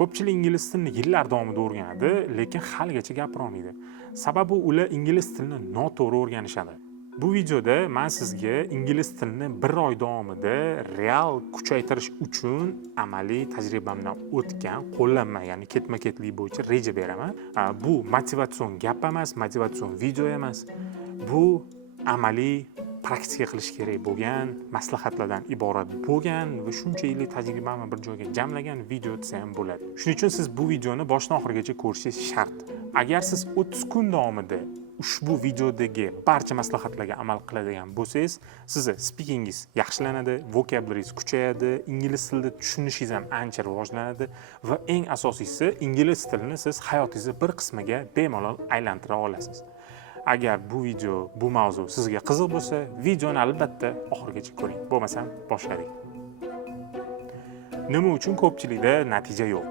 Ko'pchilik ingliz tilini yillar davomida o'rganadi, lekin haligacha gapira olmaydi. Sababi ular ingliz tilini noto'g'ri o'rganishadi. Bu videoda men sizga ingliz tilini 1 oy davomida real kuchaytirish uchun amaliy tajribamdan o'tgan qo'llanma, ya'ni ketma-ketlik bo'yicha reja beraman. Bu motivatsion gap emas, motivatsion video emas. Bu amaliy praktika qilish kerak bo'lgan maslahatlardan iborat bo'lgan va shuncha yillik tajribamni bir joyga jamlagan video desa ham bo'ladi. Shuning uchun siz bu videoni boshdan oxirigacha ko'rishingiz shart. Agar siz 30 kun davomida ushbu videodagi barcha maslahatlarga amal qiladigan bo'lsangiz, sizni speakingingiz yaxshilanadi, vocabularingiz kuchayadi, ingliz tilida tushunishingiz ham ancha rivojlanadi va eng asosiysi ingliz tilini siz hayotingizning bir qismiga bemalol aylantira olasiz. Agar bu video, bu mavzu sizga qiziq bo'lsa, videoni albatta oxirigacha ko'ring. Bo'lmasam boshladik. Nima uchun ko'pchilikda natija yo'q?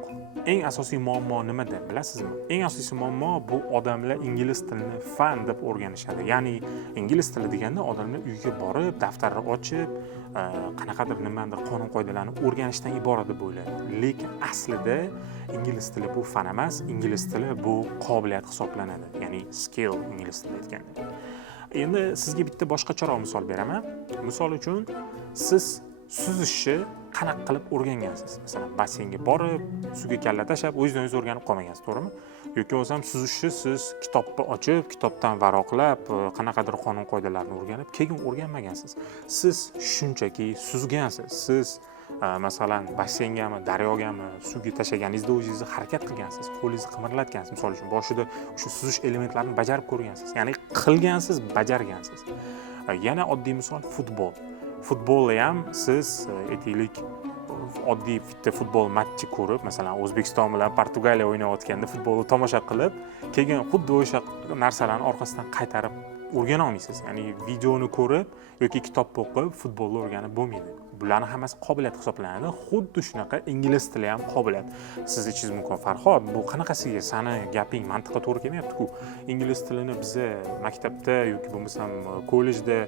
Eng asosiy muammo nimada, bilasizmi? Eng asosiy muammo bu odamlar ingliz tilini fan deb o'rganishadi. Ya'ni ingliz tili deganda odamlar uyga borib, daftarni ochib, qanaqadir nimadir qonun-qoidalarni o'rganishdan iborat deb o'ylaydi. Lekin aslida ingliz tili bu fan emas, ingliz tili bu qobiliyat hisoblanadi. Ya'ni skill ingliz tilida aytganda. Endi sizga bitta boshqacharoq misol beraman. Misol uchun siz suzishni qanaqa qilib o'rgangansiz? Masalan, basseynga borib, suvga kalla tashab, o'zingizdan-o'zingiz o'rganib qolmagansiz, to'g'rimi? Yoki bo'lsam suzishni siz kitobni ochib, kitobdan varaqlab, qanaqadir qonun-qoidalarni o'rganib, keyin o'rganmagansiz. Siz shunchaki suzgansiz. Siz masalan, basseyngami, daryogami suvga tashlaganingizda o'zingizni harakat qilgansiz, qo'lingizni qimirlatgansiz. Misol uchun boshida o'sha suzish elementlarini bajarib ko'rgansiz. Ya'ni qilgansiz, bajargansiz. Yana oddiy misol futbol. Futbolda ham siz aytaylik oddiy bitta futbol matchi ko'rib, masalan, O'zbekiston bilan Portugaliya o'ynayotganda futbolni tomosha qilib, keyin xuddi o'sha narsalarni orqasidan qaytarib o'rgana olmaysiz. Ya'ni videoni ko'rib yoki kitobni o'qib futbolni o'rganib bo'lmaydi. Bularning hammasi qobiliyat hisoblanadi. Xuddi shunaqa ingliz tili ham qobiliyat. Siz aytishingiz mumkin, Farhod, bu qanaqasiga sani gaping mantiqqa to'g'ri kelmayapti-ku. Ingliz tilini biz maktabda yoki bo'lmasam kollejda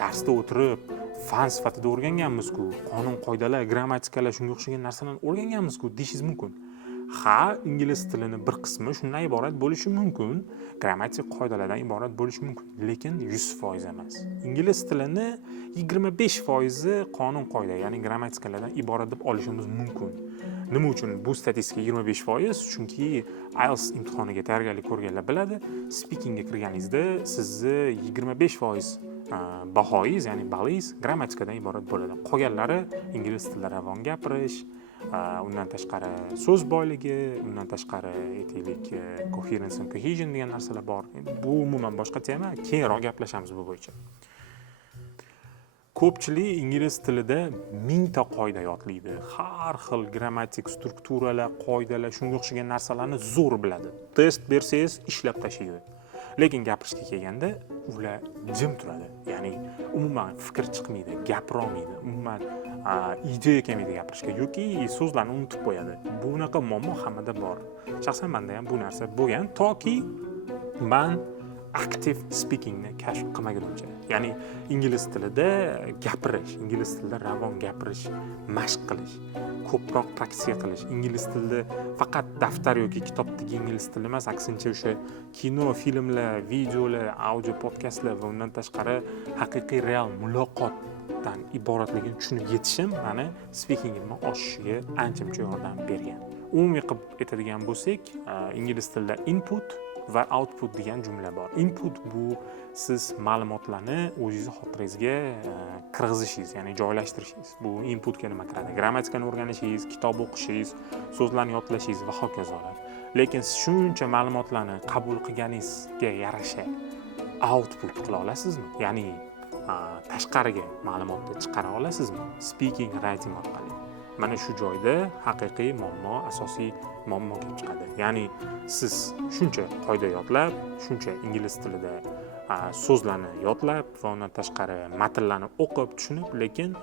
darsda o'tirib fan sifatida o'rganganmiz-ku, qonun-qoidalar, grammatikalar, shunga o'xshagan narsalarni o'rganganmiz-ku deyishingiz mumkin. Ha, ingliz tilining bir qismi shundan iborat bo'lishi mumkin, grammatik qoidalardan iborat bo'lishi mumkin, lekin 100% emas. Ingliz tilini 25% qonun-qoida, ya'ni grammatikalardan iborat deb olishimiz mumkin. Nima uchun bu statistika 25%? Chunki IELTS imtihoniga tayyorgarlik ko'rganlar biladi, speakingga kirganingizda sizni 25% bahoyingiz, ya'ni balingiz grammatikadan iborat bo'ladi. Qolganlari ingliz tilida ravon gapirish, undan tashqari so'z boyligi, undan tashqari aytaylik coherence and cohesion degan narsalar bor. Bu umuman boshqa tema, keyinroq gaplashamiz bu bo'yicha. Ko'pchilik ingliz tilida 1000 ta qoida yodlaydi. Har xil grammatik strukturalar, qoidalar, shunga o'xshagan narsalarni zo'r biladi. Test bersangiz ishlab tashlaydi. Lekin gapirishga kelganda ular jim turadi. Ya'ni umuman fikr chiqmaydi, gapira olmaydi, umuman ideya kelmaydi gapirishga yoki so'zlarni unutib qo'yadi. Bunaqa muammo hammada bor. Shaxsan menda ham bu narsa bo'lgan, toki men active speakingni kashf qilmagunimcha. Ya'ni ingliz tilida gapirish, ingliz tilida ravon gapirish, mashq qilish, ko'proq praktika qilish. Ingliz tilida faqat daftar yoki kitobdagi ingliz tili emas, aksincha o'sha kino, filmlar, videolar, audio podkastlar va undan tashqari haqiqiy real muloqotdan iboratligini tushunib yetishim meni speakingimni oshishiga ancha-muncha yordam bergan. Umumiy qilib aytadigan bo'lsak, ingliz tilida input va output degan jumla bor. Input bu siz ma'lumotlarni o'zingizning xotirangizga kirgizishingiz, ya'ni joylashtirishingiz. Bu inputga nima kiradi? Grammatikani o'rganishingiz, kitob o'qishingiz, so'zlarni yodlashingiz va hokazolar. Lekin siz shuncha ma'lumotlarni qabul qilganingizga yarasha output qila olasizmi? Ya'ni tashqariga ma'lumotni chiqara olasizmi? Speaking, writing orqali. Mana shu joyda haqiqiy muammo, asosiy muammo kelib chiqadi. Ya'ni siz shuncha qoida yodlab, shuncha ingliz tilida so'zlarni yodlab va undan tashqari matnlarni o'qib, tushunib, lekin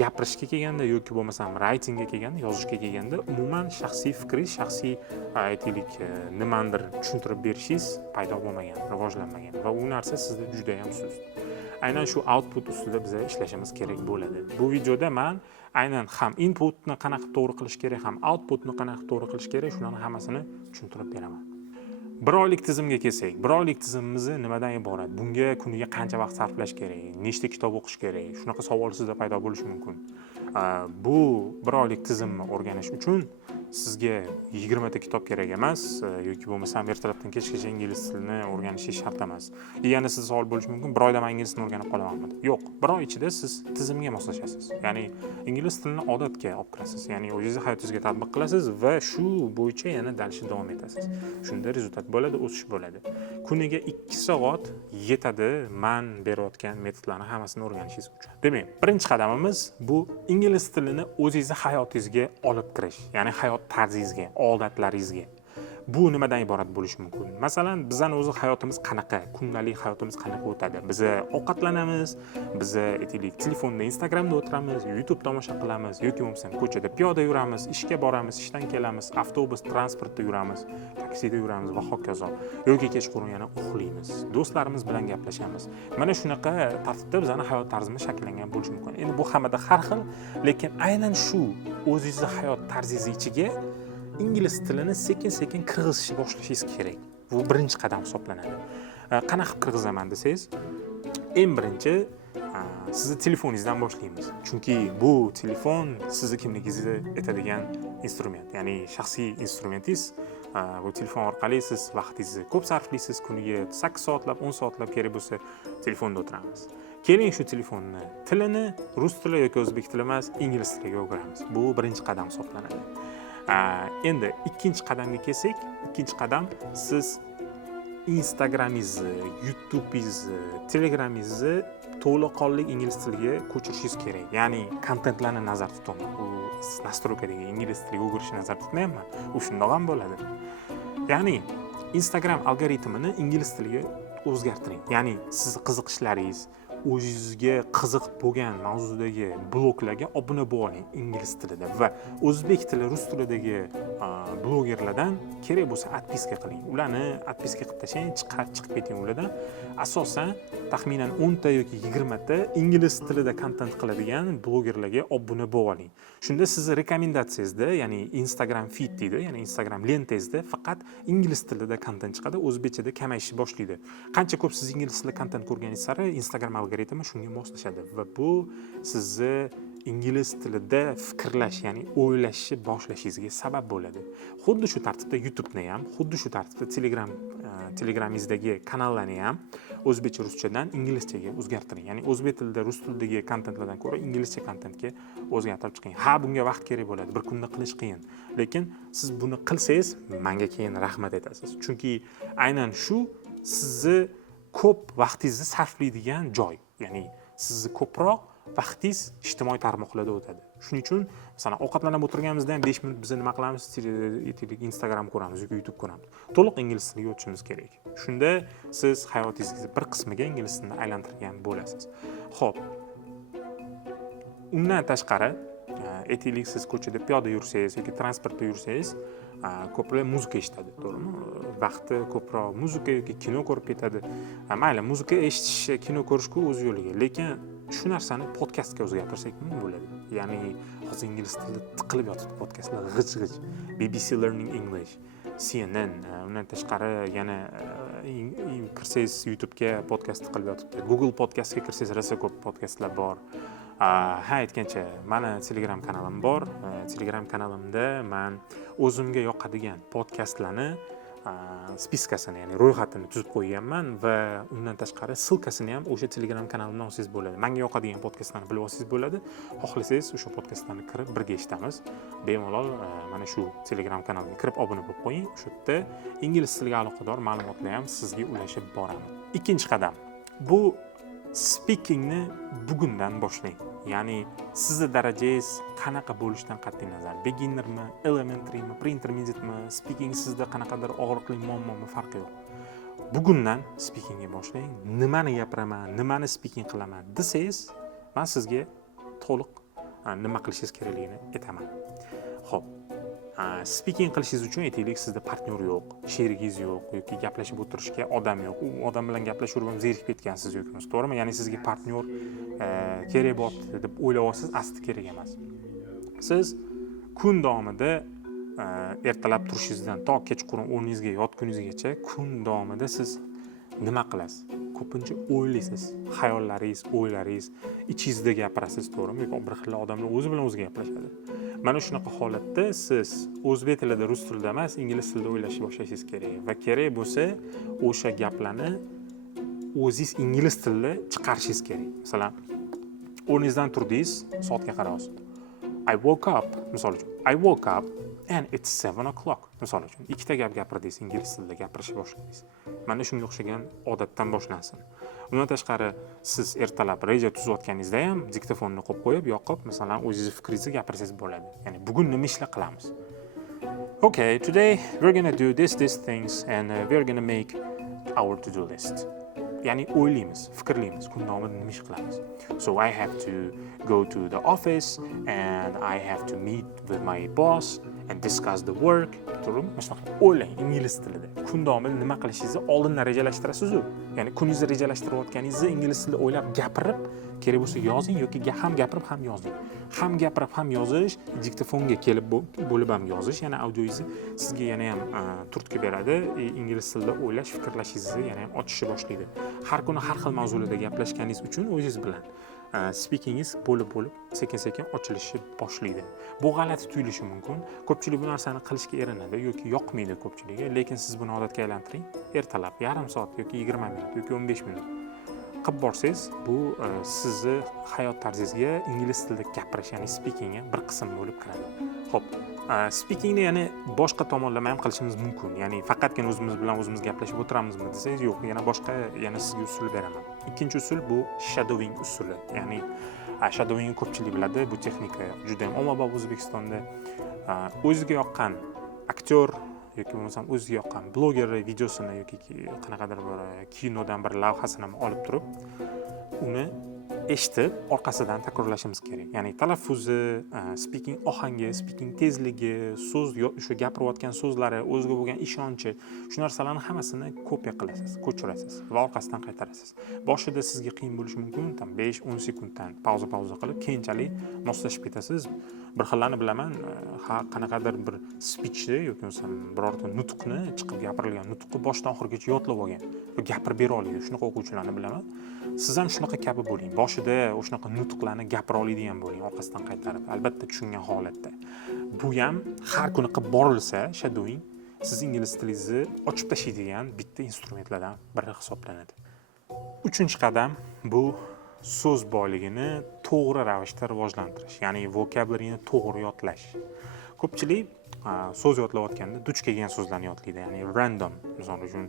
gapirishga kelganda yoki bo'lmasam writingga kelganda, yozishga kelganda umuman shaxsiy fikringiz, shaxsiy aytaylik nimadir tushuntirib berishingiz paydo bo'lmagan, rivojlanmagan va u narsa sizda juda ham sust. aynan shu output ustida biz ishlashimiz kerak bo'ladi. Bu videoda men aynan ham inputni qanaqa to'g'ri qilish kerak, ham outputni qanaqa to'g'ri qilish kerak, shularni hammasini tushuntirib beraman. Bir oylik tizimga kelsak, bir oylik tizimimiz nimadan iborat? Bunga kuniga qancha vaqt sarflash kerak? Nechta kitob o'qish kerak? Shunaqa savol sizda paydo bo'lishi mumkin. Bu bir oylik tizimni o'rganish uchun sizga 20 ta kitob kerak emas yoki bo'lmasam ertalabdan kechgacha ingliz tilini o'rganishingiz shart emas. Yana sizda savol bo'lishi mumkin, bir oyda men ingliz tilini o'rganib qolamanmi? Yo'q, bir oy ichida siz tizimga moslashasiz. Ya'ni ingliz tilini odatga olib kirasiz. Ya'ni o'zingiz hayotingizga tatbiq qilasiz va shu bo'yicha yana dalishda davom etasiz. Shunda rezultat bo'ladi, o'sish bo'ladi. Kuniga 2 soat yetadi men berayotgan metodlarni hammasini o'rganishingiz uchun. Demak, birinchi qadamimiz bu ingliz tilini o'zingizning hayotingizga olib kirish, ya'ni hayot tarzingizga, odatlaringizga. Bu nimadan iborat bo'lishi mumkin? Masalan, bizning o'zi hayotimiz qanaqa, kundalik hayotimiz qanaqa o'tadi? Biz ovqatlanamiz, biz aytaylik telefonda, Instagramda o'tiramiz, YouTube tomosha qilamiz yoki bo'lmasa ko'chada piyoda yuramiz, ishga boramiz, ishdan kelamiz, avtobus, transportda yuramiz, taksida yuramiz va hokazo. Yoki kechqurun yana uxlaymiz, do'stlarimiz bilan gaplashamiz. Mana shunaqa tartibda bizning hayot tarzimiz shakllangan bo'lishi mumkin. Endi bu hammada har xil, lekin aynan shu o'zingizning hayot tarzingiz ichiga ingliz tilini sekin-sekin kirgizishni boshlashingiz kerak. Bu birinchi qadam hisoblanadi. Qanaqa qilib kirgizaman desangiz, eng birinchi sizni telefoningizdan boshlaymiz. Chunki bu telefon sizni kimligingizni aytadigan instrument, ya'ni shaxsiy instrumentingiz. Bu telefon orqali siz vaqtingizni ko'p sarflaysiz, kuniga 8 soatlab, 10 soatlab kerak bo'lsa telefonda o'tiramiz. Keling shu telefonni tilini rus tili yoki o'zbek tili emas, ingliz tiliga o'giramiz. Bu birinchi qadam hisoblanadi. Endi ikkinchi qadamga kelsak, ikkinchi qadam siz Instagramingizni, YouTubeingizni, Telegramingizni to'laqonli ingliz tiliga ko'chirishingiz kerak. Ya'ni kontentlarni nazarda tuting. Bu nastroykadagi ingliz tiliga o'girishni nazarda tutmayapman. U shundoq ham bo'ladi. Ya'ni Instagram algoritmini ingliz tiliga o'zgartiring. Ya'ni sizning qiziqishlaringiz, o'zingizga qiziq bo'lgan mavzudagi bloglarga obuna bo'ling ingliz tilida va o'zbek tili, rus tilidagi blogerlardan kerak bo'lsa atpiska qiling. Ularni atpiska qilib tashlang, chiqib keting ulardan. Asosan taxminan 10 ta yoki 20 ta ingliz tilida kontent qiladigan blogerlarga obuna bo'ling. Shunda sizning rekomendatsiyangizda, ya'ni Instagram feed deydi, ya'ni Instagram lentangizda faqat ingliz tilida kontent chiqadi, o'zbekchada kamayishni boshlaydi. Qancha ko'p siz ingliz tilida kontent ko'rganingiz sari Instagram algoritmi shunga moslashadi va bu sizni ingliz tilida fikrlash, ya'ni o'ylashni boshlashingizga sabab bo'ladi. Xuddi shu tartibda YouTube'ni ham, xuddi shu tartibda Telegramingizdagi kanallarni ham o'zbekcha ruschadan inglizchaga o'zgartiring. Ya'ni o'zbek tilida, rus tilidagi kontentlardan ko'ra inglizcha kontentga o'zgartirib chiqing. Ha, bunga vaqt kerak bo'ladi, bir kunda qilish qiyin. Lekin siz buni qilsangiz, menga keyin rahmat aytasiz. Chunki aynan shu sizni ko'p vaqtingizni sarflaydigan joy. Ya'ni sizni ko'proq vaqtingiz ijtimoiy tarmoqlarda o'tadi. Shuning uchun, masalan, ovqatlanib o'tirganimizda ham 5 minut biz nima qilamiz? Instagram ko'ramiz yoki YouTube ko'ramiz. To'liq ingliz tiliga o'tishimiz kerak. Shunda siz hayotingizning bir qismiga ingliz tilini aylantirgan bo'lasiz. Xo'p. Undan tashqari, aytaylik siz ko'chada piyoda yursangiz yoki transportda yursangiz, ko'proq muzika eshitadi, to'g'rimi? Vaqti ko'proq muzika yoki kino ko'rib ketadi. Mayli, muzika eshitish, kino ko'rishga o'z yo'liga, lekin shu narsani podkastga o'zgartirsak nima bo'ladi? Ya'ni hozir ingliz tilida tiqilib yotibdi podkastlar, g'ij-g'ij. BBC Learning English, CNN, undan tashqari yana kirsangiz YouTube'ga podkast tiqilib yotibdi. Google Podcastga kirsangiz rosa ko'p podkastlar bor. Ha, aytgancha, meni Telegram kanalim bor. Telegram kanalimda men o'zimga yoqadigan podkastlarni spiskasini, ya'ni ro'yxatini tuzib qo'yganman va undan tashqari silkasini ham o'sha Telegram kanalimdan olsangiz bo'ladi. Menga yoqadigan podkastlarni bilib olsangiz bo'ladi. Xohlasangiz o'sha podkastlarni kirib birga eshitamiz. Bemalol mana shu Telegram kanaliga kirib obuna bo'lib qo'ying. O'sha yerda ingliz tiliga aloqador ma'lumotlar ham sizga ulashib boradi. Ikkinchi qadam. Bu speakingni bugundan boshlang. Ya'ni sizning darajangiz qanaqa bo'lishidan qat'iy nazar, beginnermi, elementarymi, pre-intermediate-mi, speaking sizda qanaqadir og'riqli muammomi farqi yo'q. Bugundan speakingga boshlang. Nimani gapiraman, nimani speaking qilaman desangiz, men sizga to'liq nima qilishingiz kerakligini aytaman. Xo'p. speaking qilishingiz uchun aytaylik sizda partnyor yo'q, sherigingiz yo'q yoki gaplashib o'tirishga odam yo'q. U odam bilan gaplashib ham zerikib ketgansiz yoki emas, to'g'rimi? Ya'ni sizga partnyor kerak bo'pti deb o'ylayapsiz, asli kerak emas. Siz kun davomida ertalab turishingizdan to kechqurun o'rningizga yotguningizgacha kun davomida siz nima qilasiz? Ko'pincha o'ylaysiz, xayollaringiz, o'ylaringiz ichingizda gapirasiz, to'g'rimi? Yo'q, bir xil odamlar o'zi bilan o'zi gaplashadi. Mana shunaqa holatda siz o'zbek tilida, rus tilida emas, ingliz tilida o'ylashni boshlashingiz kerak va kerak bo'lsa o'sha gaplarni o'zingiz ingliz tilida chiqarishingiz kerak. Masalan, o'rningizdan turdingiz, soatga qaraysiz. I woke up, misol uchun. I woke up and it's 7 o'clock. Misol uchun, ikkita gap gapirdingiz, ingliz tilida gapirishni boshladingiz. Mana shunga o'xshagan odatdan boshlansin. Undan tashqari siz ertalab reja tuzayotganingizda ham diktofonni qo'yib qo'yib, yoqib, masalan, o'zingiz fikringizni gapirsangiz bo'ladi. Ya'ni bugun nima ishlar qilamiz? Okay, today we're going to do this things and we're going to make our to-do list. Ya'ni o'ylaymiz, fikrlaymiz, kun davomida nima ish qilamiz. So I have to go to the office and I have to meet with my boss and discuss the work. To'g'rimi? Mana o'ylang ingliz tilida. Kun davomida nima qilishingizni oldindan rejalashtirasiz-ku. Ya'ni kuningizni rejalashtirayotganingizni ingliz tilida o'ylab gapirib, kerak bo'lsa yozing yoki ham gapirib ham yozing. Ham gapirib ham yozish, diktofonga kelib bo'lib ham yozish, yana audioingizni sizga yana ham turtki beradi. Ingliz tilida o'ylash, fikrlashingizni yana ham ochishni boshlaydi. Har kuni har xil mavzularda gaplashganingiz uchun o'zingiz bilan speakingiz bo'lib sekin-sekin ochilishni boshlaydi. Bu g'alati tuyulishi mumkin. Ko'pchilik bu narsani qilishga erinadi yoki yoqmaydi ko'pchiligiga, lekin siz buni odatga aylantiring. Ertalab yarim soat yoki 20 minut yoki 15 minut qilib borsangiz, bu sizni hayot tarzingizga ingliz tilida gapirish, ya'ni speakingga bir qism bo'lib kiradi. Xo'p, speakingni yana boshqa tomonlama ham qilishimiz mumkin. Ya'ni faqatgina o'zimiz bilan o'zimiz gaplashib o'tiramizmi desangiz, yo'q, yana boshqa sizga usul beraman. Ikkinchi usul bu shadowing usuli. Ya'ni shadowing ko'pchilik biladi, bu texnika juda ham ommabop O'zbekistonda. O'ziga yoqqan aktyor yoki bo'lmasam o'ziga yoqqan bloger videosini yoki qanaqadir bir kinodan bir lavhasini olib turib, uni eshitib, orqasidan takrorlashimiz kerak. Ya'ni talaffuzi, speaking ohangi, speaking tezligi, so'z o'sha gapirayotgan so'zlari, o'ziga bo'lgan ishonchi, shu narsalarni hammasini kopiya qilasiz, ko'chirasiz va orqasidan qaytarasiz. Boshida sizga qiyin bo'lishi mumkin, tam 5-10 sekunddan pauza qilib, keyinchalik moslashib ketasiz. Bir xillarni bilaman, qanaqadir bir speechni yoki bo'lmasam birorta nutqni, chiqib gapirilgan nutqni boshdan oxirigacha yodlab olgan va gapirib bera oladi. Shunaqa o'quvchilarni bilaman. Siz ham shunaqa kabi bo'ling. Boshida o'shunaqa nutqlarni gapira oladigan bo'ling, orqasidan qaytarib, albatta tushungan holatda. Bu ham har kuni qilib borilsa, shadowing siz ingliz tilingizni ochib tashlaydigan bitta instrumentlardan biri hisoblanadi. 3-qadam bu so'z boyligini to'g'ri ravishda rivojlantirish, ya'ni vokabularini to'g'ri yodlash. Ko'pchilik so'z yodlayotganda duch kelgan so'zlarni yodlaydi, ya'ni random. Misol uchun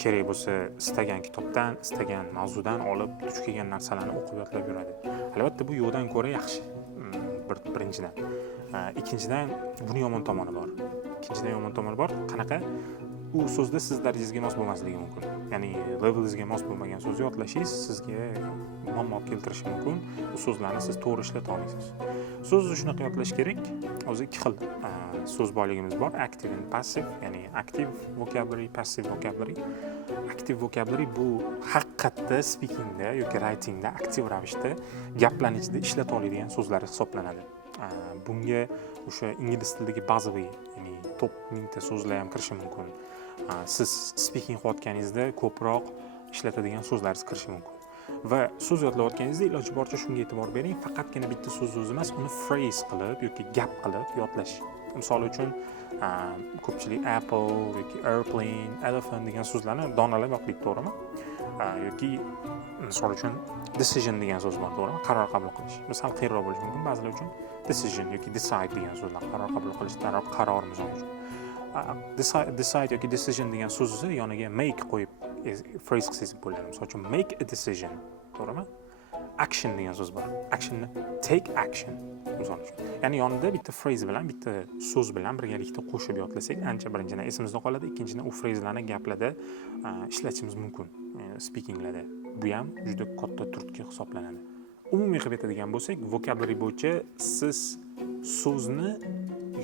kerak bo'lsa istagan kitobdan, istagan mavzudan olib duch kelgan narsalarni o'qib yodlab yuradi. Albatta bu yo'ldan ko'ra yaxshi. Birinchidan. Ikkinchidan buni yomon tomoni bor. Qanaqa? U so'zda siz darajangizga mos bo'lmasligi mumkin. Ya'ni levelingizga mos bo'lmagan so'zni yodlashingiz sizga muammo keltirishi mumkin. Bu so'zlarni siz to'g'ri ishlata olmaysiz. So'zni shunaqa yodlash kerak. O'zi ikki xil so'z boyligimiz bor, active and passive, ya'ni active vocabulary, passive vocabulary. Active vocabulary bu haqiqatda speakingda yoki writingda aktiv ravishda gaplarni ichida ishlata oladigan so'zlar hisoblanadi. Bunga o'sha ingliz tilidagi bazaviy, ya'ni top 1000 ta so'zlar ham kirishi mumkin. Siz speaking qilayotganingizda ko'proq ishlatadigan so'zlaringiz kirishi mumkin. Va so'z yodlayotganingizda iloji boricha shunga e'tibor bering, faqatgina bitta so'z emas, uni phrase qilib yoki gap qilib yodlash. Misol uchun, ko'pchilik apple yoki airplane, elephant degan so'zlarni donalab yodlaydi, to'g'rimi? Yoki misol uchun decision degan so'z bor, to'g'rimi? Qaror qabul qilish. Misol qiyinroq bo'lishi mumkin ba'zilar uchun. Decision yoki decide degan so'zlar, qaror qabul qilish, qaror misol uchun. Decide yoki decision degan so'zni yoniga make qo'yib phrase qilsangiz bo'ladi. Misol uchun make a decision, to'g'rimi? Action degan so'z bor. Actionni take action misol uchun. Ya'ni yonida bitta phrase bilan, bitta so'z bilan birgalikda qo'shib yodlasak, ancha birinchidan esimizda qoladi, ikkinchidan u phraselarni gaplarda ishlatishimiz mumkin, speakinglarda. Bu ham juda katta turtki hisoblanadi. Umumiy qilib aytadigan bo'lsak, vocabulary bo'yicha siz so'zni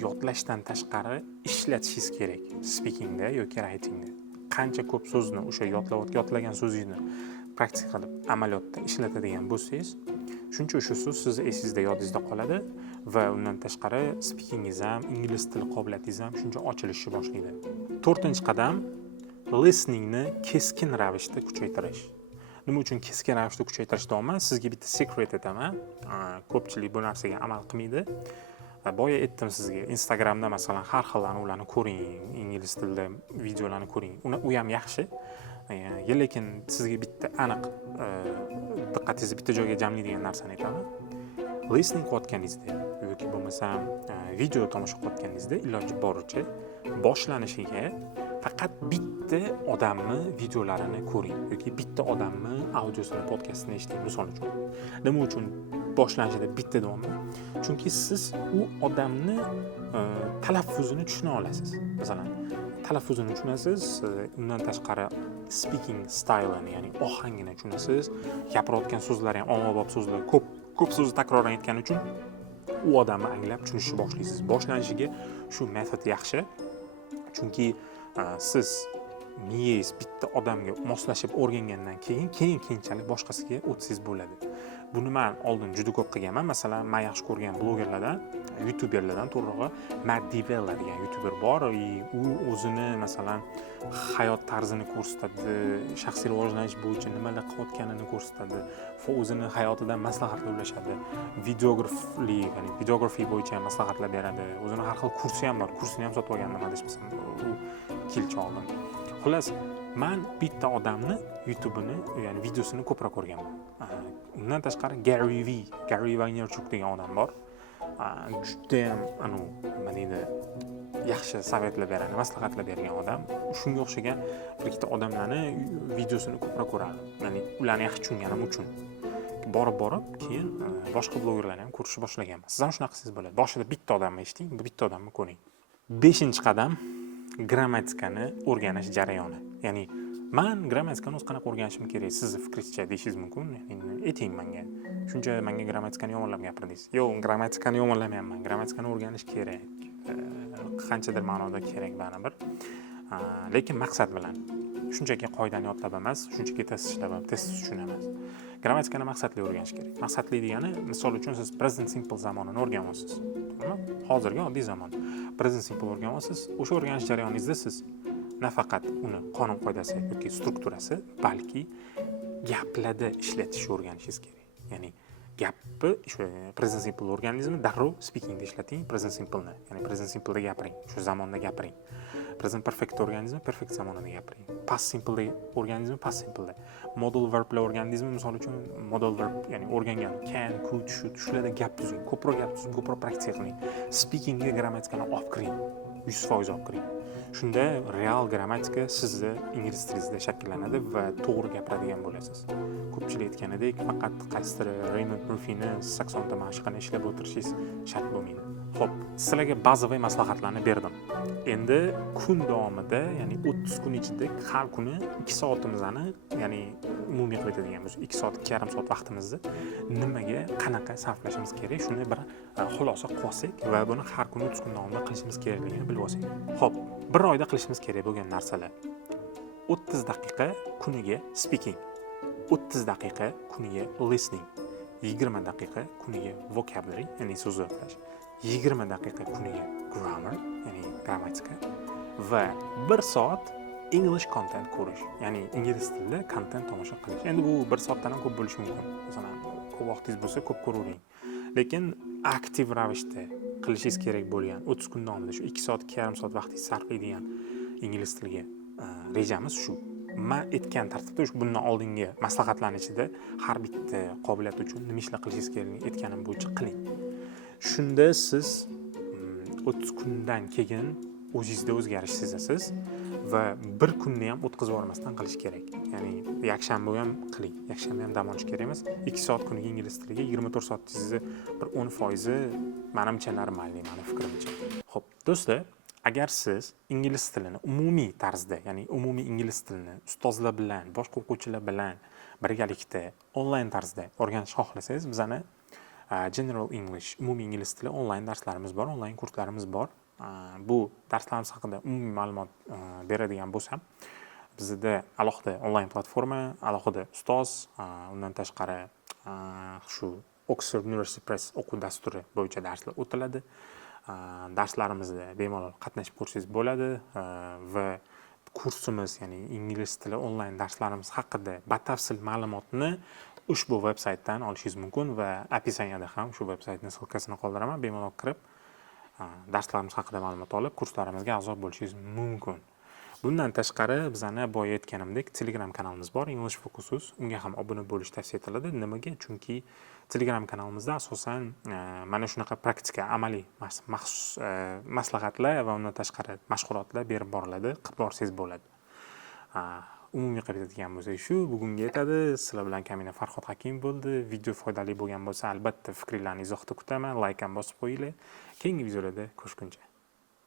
yodlashdan tashqari ishlatishingiz kerak speakingda yoki writingda. Qancha ko'p so'zni o'sha yodlagan so'zingizni praktika qilib amaliyotda ishlatadigan bo'lsangiz, shuncha o'sha so'z sizni esingizda, yodingizda qoladi va undan tashqari speakingiz ham, ingliz tili qobiliyatingiz ham shuncha ochilishni boshlaydi. 4-qadam listeningni keskin ravishda kuchaytirish. Nima uchun keskin ravishda kuchaytirish deyapman? Sizga bitta secret aytaman. Ko'pchilik bu narsaga amal qilmaydi. Boya aytdim sizga, Instagramda masalan har xillarni ularni ko'ring, ingliz tilida videolarni ko'ring. U ham yaxshi. Lekin sizga bitta aniq diqqatingizni bitta joyga jamlaydigan narsani aytaman. Listening qilayotganingizda yoki bo'lmasam video tomosha qilayotganingizda iloji boricha boshlanishiga faqat bitta odamni videolarini ko'ring yoki bitta odamni audiosini, podkastini eshiting misol uchun. Nima uchun boshlanishida bitta deyapman? Chunki siz u odamni talaffuzini tushuna olasiz. Masalan, talaffuzini tushunasiz, undan tashqari speaking style'ini, ya'ni ohangini tushunasiz. Gapirayotgan so'zlari ham ommabop so'zlar, ko'p so'zni takrorlan aytgani uchun u odamni anglab tushunishni boshlaysiz. Boshlanishiga shu metod yaxshi. Chunki siz miyangiz bitta odamga moslashib o'rgangandan keyinchalik boshqasiga o'tsangiz bo'ladi. Buni men oldin juda ko'p qilganman. Masalan, men yaxshi ko'rgan blogerlardan, youtuberlardan to'g'rirog'i Matt D'Avella degan youtuber bor. U o'zini masalan hayot tarzini ko'rsatadi, shaxsiy rivojlanish bo'yicha nimalar qilayotganini ko'rsatadi, o'zini hayotidan maslahatlar ulashadi. Videografi bo'yicha maslahatlar beradi. O'zini har xil kursi ham bor. Kursini ham sotib olgandim, adashmasam. U kelchi oldin. Xullas, men bitta odamni YouTube'ini, ya'ni videosini ko'proq ko'rganman. Undan tashqari Gary Vaynerchuk degan odam bor. Juda ham nima deydi, yaxshi savatlar beradi, maslahatlar bergan odam. Shunga o'xshagan bir ikkita odamlarni videosini ko'proq ko'rardim. Ya'ni ularni yaxshi tushunganim uchun. Borib keyin boshqa blogerlarni ham ko'rishni boshlaganman. Siz ham shunaqa qilsangiz bo'ladi. Boshida bitta odamni eshiting, bitta odamni ko'ring. 5-qadam grammatikani o'rganish jarayoni. Ya'ni men grammatikani o'z qanaqa o'rganishim kerak, sizni fikringizcha deyishingiz mumkin. Ya'ni ayting menga. Shuncha menga grammatikani yomonlab gapirdingiz. Yo'q, grammatikani yomonlamayapman. Grammatikani o'rganish kerak. Qanchadir ma'noda kerak baribir. Lekin maqsad bilan. Shunchaki qoidani yodlab emas, shunchaki test ishlab, test uchun emas. Grammatikani maqsadli o'rganish kerak. Maqsadli degani, misol uchun siz present simple zamonini o'rganyapsiz. To'g'rimi? Hozirgi oddiy zamon. Present simple o'rganyapsiz. O'sha o'rganish jarayoningizda siz nafaqat uni qonun qoidasi yoki strukturasi, balki gaplarda ishlatishni o'rganishingiz kerak. Ya'ni gapni shu present simple organizmni darrov speakingda ishlating, present simpleni. Ya'ni present simpleda gapiring, shu zamonda gapiring. Present perfect organizm perfect zamonida gapiring. Past simple organizm past simpleda. Modal verblar organizmi misol uchun modal verb, ya'ni o'rgangan can, could, should shularda gap tuzing. Ko'proq gap tuzing, ko'proq praktika qiling. Speakingga grammatikani olib kiring. 100% olib kiring. Shunda real grammatika sizni ingliz tilingizda shakllanadi va to'g'ri gapiradigan bo'lasiz. Ko'pchilik aytganidek, faqat qaysidir Raymond Murphyni 80 ta mashqani ishlab o'tirishingiz shart bo'lmaydi. Xo'p, sizlarga bazaviy maslahatlarni berdim. Endi kun davomida, ya'ni 30 kun ichida har kuni 2 soatimizni, ya'ni umumiy qilib aytadigan bo'lsak, 2 soat, 2,5 soat vaqtimizni nimaga, qanaqa sarflashimiz kerak, shuni bir xulosa qilsak va buni har kuni 30 kun davomida qilishimiz kerakligini bilib olsak. Xo'p, bir oyda qilishimiz kerak bo'lgan narsalar. 30 daqiqa kuniga speaking, 30 daqiqa kuniga listening, 20 daqiqa kuniga vocabulary, ya'ni so'z o'rganish, 20 daqiqa kuniga grammar, ya'ni grammatika va 1 soat English content ko'rish, ya'ni ingliz tilida content tomosha qilish. Endi bu 1 soatdan ham ko'p bo'lishi mumkin. Masalan, ko'p vaqtingiz bo'lsa ko'p ko'ravering. Lekin aktiv ravishda qilishingiz kerak bo'lgan 30 kun davomida shu 2 soat, 2,5 soat vaqtingizni sarflaydigan ingliz tiliga rejamiz shu. Men aytgan tartibda bundan oldingi maslahatlarning ichida har bitta qobiliyat uchun nima ishlar qilishingiz kerakligini aytganim bo'yicha qiling. Shunda siz 30 kundan keyin o'zingizda o'zgarish sezasiz va bir kunni ham o'tkazib yubormasdan qilish kerak. Ya'ni yakshanba ham qiling. Yakshanba ham dam olish kerak emas. 2 soat kuniga ingliz tiliga 24 soatingizni bir 10% menimcha normal, meni fikrimcha. Xo'p, do'stlar, agar siz ingliz tilini umumiy tarzda, ya'ni umumiy ingliz tilini ustozlar bilan, boshqa o'quvchilar bilan birgalikda onlayn tarzda o'rganishni xohlasangiz, bizani General English, umumiy ingliz tili onlayn darslarimiz bor, onlayn kurslarimiz bor. Bu darslarimiz haqida umumiy ma'lumot beradigan bo'lsam, bizda alohida onlayn platforma, alohida ustoz, undan tashqari shu Oxford University Press o'quv dasturi bo'yicha darslar o'tiladi. Darslarimizda bemalol qatnashib ko'rsangiz bo'ladi va kursimiz, ya'ni ingliz tili onlayn darslarimiz haqida batafsil ma'lumotni ushbu veb-saytdan olishingiz mumkin va opisaniyada ham shu veb-saytning ссылкасini qoldiraman. Bemalol kirib, darslarimiz haqida ma'lumot olib, kurslarimizga a'zo bo'lishingiz mumkin. Bundan tashqari, bizani boya aytganimdek Telegram kanalimiz bor, English Focusus. Unga ham obuna bo'lish tavsiya etiladi. Nimaga? Chunki Telegram kanalimizda asosan mana shunaqa praktika, amaliy maxsus maslahatlar va undan tashqari mashg'ulotlar berib boriladi. Qilib borsangiz bo'ladi. Umumiy qilib aytadigan bo'lsak shu, bugunga yetadi. Sizlar bilan Kamina Farhod Hakim bo'ldi. Video foydali bo'lgan bo'lsa, albatta fikrlarni izohda kutaman. Like ham bosib qo'yinglar. Keyingi videolarda ko'rishguncha